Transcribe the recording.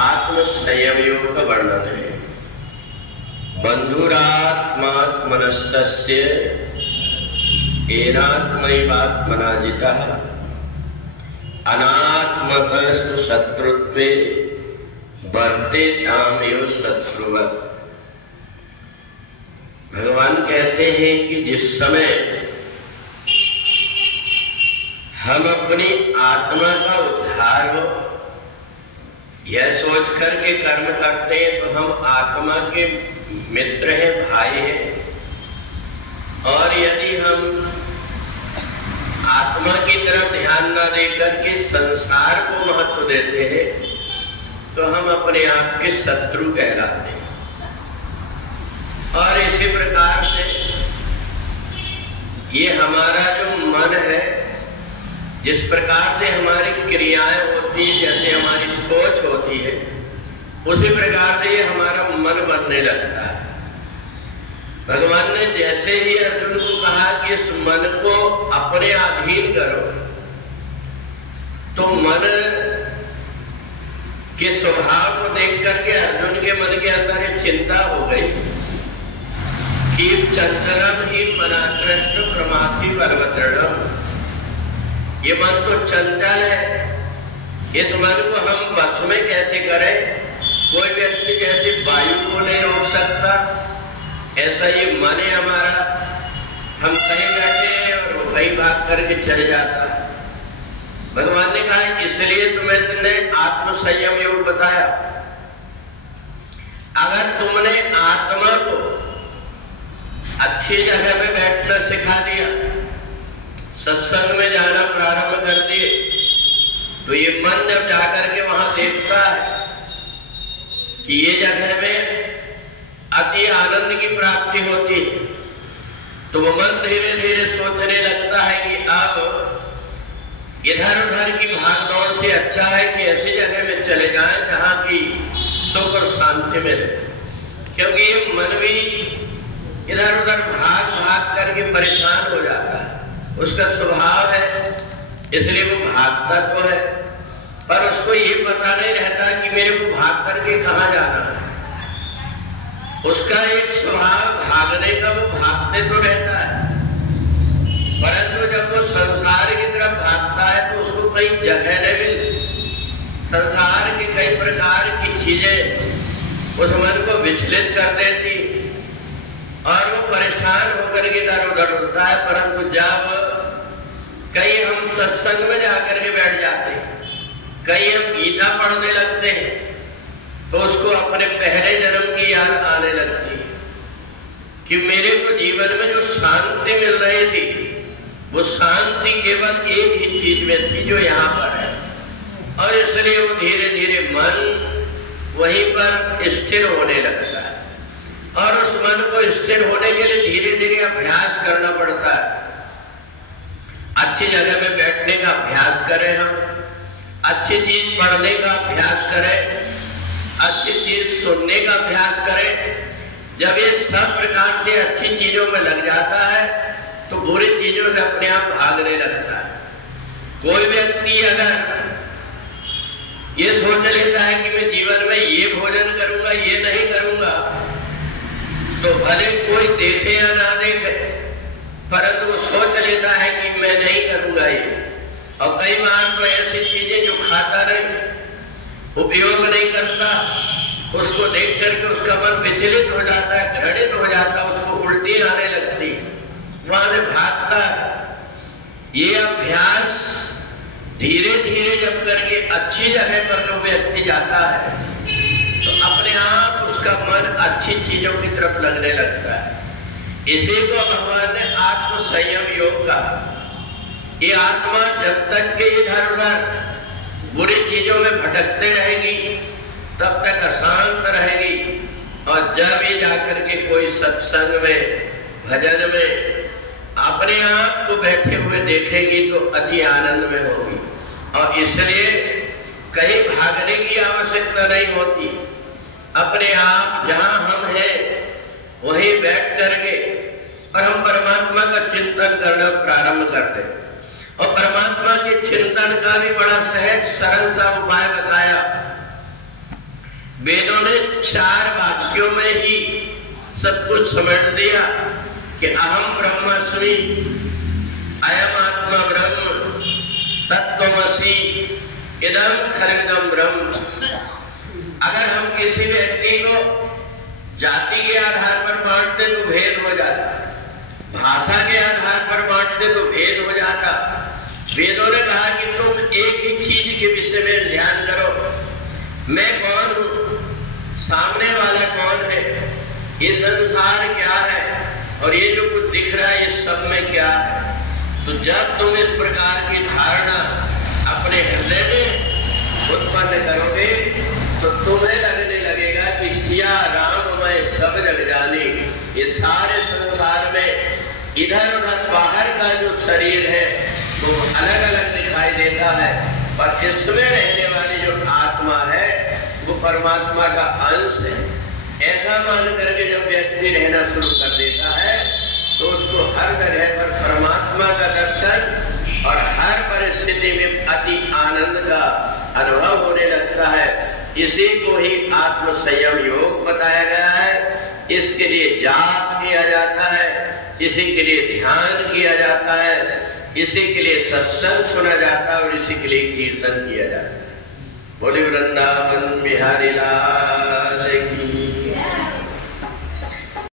आत्म संयम योग का वर्णन है। बंधुरात्मात्मनस्तस्य एनात्मैवात्मना जितः अनात्मकस्तु शत्रुत्वे वर्तेतामेव शत्रुवत्। भगवान कहते हैं कि जिस समय हम अपनी आत्मा का उद्धार हो यह सोच करके कर्म करते हैं तो हम आत्मा के मित्र हैं, भाई हैं। और यदि हम आत्मा की तरफ ध्यान न देकर के संसार को महत्व देते हैं तो हम अपने आप के शत्रु कहलाते हैं। और इसी प्रकार से ये हमारा जो मन है, जिस प्रकार से हमारी क्रियाएं होती है, जैसे हमारी सोच होती है, उसी प्रकार से ये हमारा मन बनने लगता है। भगवान ने जैसे ही अर्जुन को कहा कि इस मन को अपने अधीन करो, तो मन के स्वभाव को देख करके अर्जुन के मन के अंदर एक चिंता हो गई कि चंचलम ही मनाकृष्ण प्रमाथि पर्वतरणम, ये मन तो चंचल है, इस मन को हम वश में कैसे करें? कोई व्यक्ति जैसे वायु को नहीं रोक सकता, ऐसा ये मन है हमारा। हम कहीं बैठे हैं और वो कहीं भाग करके चले जाता है। भगवान ने कहा इसलिए तुम्हें तुमने आत्म संयम योग बताया। अगर तुमने आत्मा को अच्छी जगह में बैठना सिखा दिया, सत्संग में जाना प्रारंभ कर दिए, तो ये मन जब जाकर के वहां देखता है कि ये जगह में अति आनंद की प्राप्ति होती है, तो वो मन धीरे धीरे सोचने लगता है कि अब इधर उधर की भागदौड़ से अच्छा है कि ऐसी जगह में चले जाएं जहां की सुख और शांति मिले। क्योंकि ये मन भी इधर उधर भाग भाग करके परेशान हो जाता है, उसका स्वभाव है, इसलिए वो भागता तो है, पर उसको ये पता नहीं रहता कि मेरे को भाग करके कहाँ जाना है। उसका एक स्वभाव भागने का, वो भागते तो रहता है, परंतु जब वो संसार की तरफ भागता है तो उसको कई जगह नहीं मिलती। संसार की कई प्रकार की चीजें उस मन को विचलित कर देती और वो परेशान होकर के इधर उधर उड़ता है। परंतु जब कहीं हम सत्संग में जाकर के बैठ जाते हैं, कहीं हम गीता पढ़ने लगते हैं, तो उसको अपने पहले जन्म की याद आने लगती है कि मेरे को जीवन में जो शांति मिल रही थी, वो शांति केवल एक ही चीज में थी जो यहाँ पर है। और इसलिए वो धीरे धीरे मन वहीं पर स्थिर होने लगता है। और उस मन को स्थिर होने के लिए धीरे धीरे अभ्यास करना पड़ता है। अच्छी जगह में बैठने का अभ्यास करें, हम अच्छी चीज पढ़ने का अभ्यास करें, अच्छी चीज सुनने का अभ्यास करें। जब ये सब प्रकार से अच्छी चीजों में लग जाता है तो बुरी चीजों से अपने आप भागने लगता है। कोई व्यक्ति अगर ये सोच लेता है कि मैं जीवन में ये भोजन करूंगा, ये नहीं करूंगा, तो भले कोई देखे या ना देखे, परंतु वो सोच लेता है कि मैं नहीं करूंगा ये। और कई बार तो ऐसी चीजें जो खाता नहीं, उपयोग नहीं करता, उसको देख करके उसका मन विचलित हो जाता है, घृणित हो जाता है, उसको उल्टी आने लगती है, वहां से भागता है। ये अभ्यास धीरे धीरे जब करके अच्छी जगह पर जो व्यक्ति जाता है तो अपने आप उसका मन अच्छी चीजों की तरफ लगने लगता है। इसी को भगवान ने आत्म संयम योग कहा। ये आत्मा जब तक के इधर उधर बुरी चीजों में भटकते रहेगी तब तक अशांत रहेगी, और जब ये जाकर के कोई सत्संग में, भजन में अपने आप को बैठे हुए देखेगी तो अति आनंद में होगी। और इसलिए कहीं भागने की आवश्यकता नहीं होती। अपने आप जहां हम हैं वहीं बैठ करके और हम परमात्मा का चिंतन करना प्रारंभ कर दें। और परमात्मा के चिंतन का भी बड़ा सहज सरल सा उपाय बताया वेदों ने 4 वाक्यों में ही सब कुछ समेट दिया कि अहम ब्रह्मास्मि, अयम आत्मा ब्रह्म, तत्त्वमसि, इदं खल्विदं ब्रह्म। अगर हम किसी व्यक्ति को जाति के आधार पर बांटते तो भेद हो जाता, भाषा के आधार पर बांटते तो भेद हो जाता। वेदों ने कहा कि तुम एक ही चीज के विषय में ध्यान करो, मैं कौन हूं, सामने वाला कौन है, ये संसार क्या है और ये जो कुछ दिख रहा है ये सब में क्या है। तो जब तुम इस प्रकार की धारणा अपने हृदय में उत्पन्न करोगे तो तुम्हें लगने लगेगा कि सिया राम मैं सब जग जानी। ये सारे संसार में इधर उधर बाहर का जो शरीर है वो अलग अलग दिखाई देता है, पर इसमें रहने वाली जो आत्मा है वो परमात्मा का अंश है। ऐसा मान करके जब व्यक्ति रहना शुरू कर देता है तो उसको हर जगह पर परमात्मा का दर्शन और हर परिस्थिति में अति आनंद का अनुभव होने लगता है। इसी को ही आत्म संयम योग बताया गया है। इसके लिए जाप किया जाता है, इसी के लिए ध्यान किया जाता है, इसी के लिए सत्संग सुना जाता है और इसी के लिए कीर्तन किया जाता है। बोले वृंदावन बिहारी लाल की।